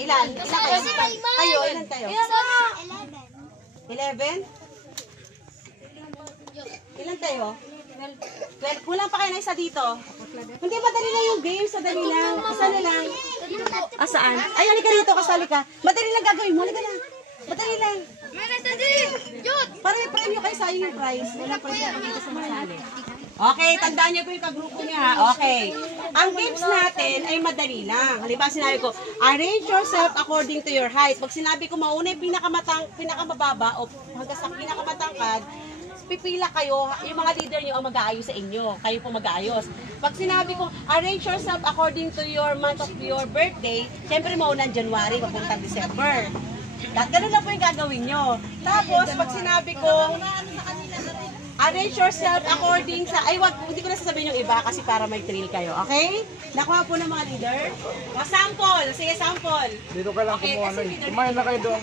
Ilan? Ilan kayo? Kayo, ilan kayo? 11? Ilan tayo? 12. Kulang pa kayo na isa dito. Hindi, madali lang yung game. Sadali lang. Isa na lang. Saan? Ay, halika dito. Kasali ka. Madali lang gagawin mo. Halika lang. Madali lang. Para may premyo kayo sa yung prize. Wala pa siya dito sa masali. Okay, tandaan niyo po yung kagrupo niya ha. Okay. Ang games natin ay madali lang. Halimbawa sinabi ko, arrange yourself according to your height. Pag sinabi ko mauna yung pinakamababa o hanggang sa pinakamatangkad, pipila kayo, yung mga leader nyo ang mag-aayos sa inyo. Kayo po mag-aayos. Pag sinabi ko, arrange yourself according to your month of your birthday, syempre mauna ang January, papuntang December. Ganun lang po yung gagawin nyo. Tapos, pag sinabi ko, arrange yourself according sa, ay wag, hindi ko na sasabihin yung iba kasi para may thrill kayo, okay? Nakuha po ng mga leader. O, sample. Sige, sample. Dito ka lang Okay, kumuha kasi na. leader- Kumain na kayo doon.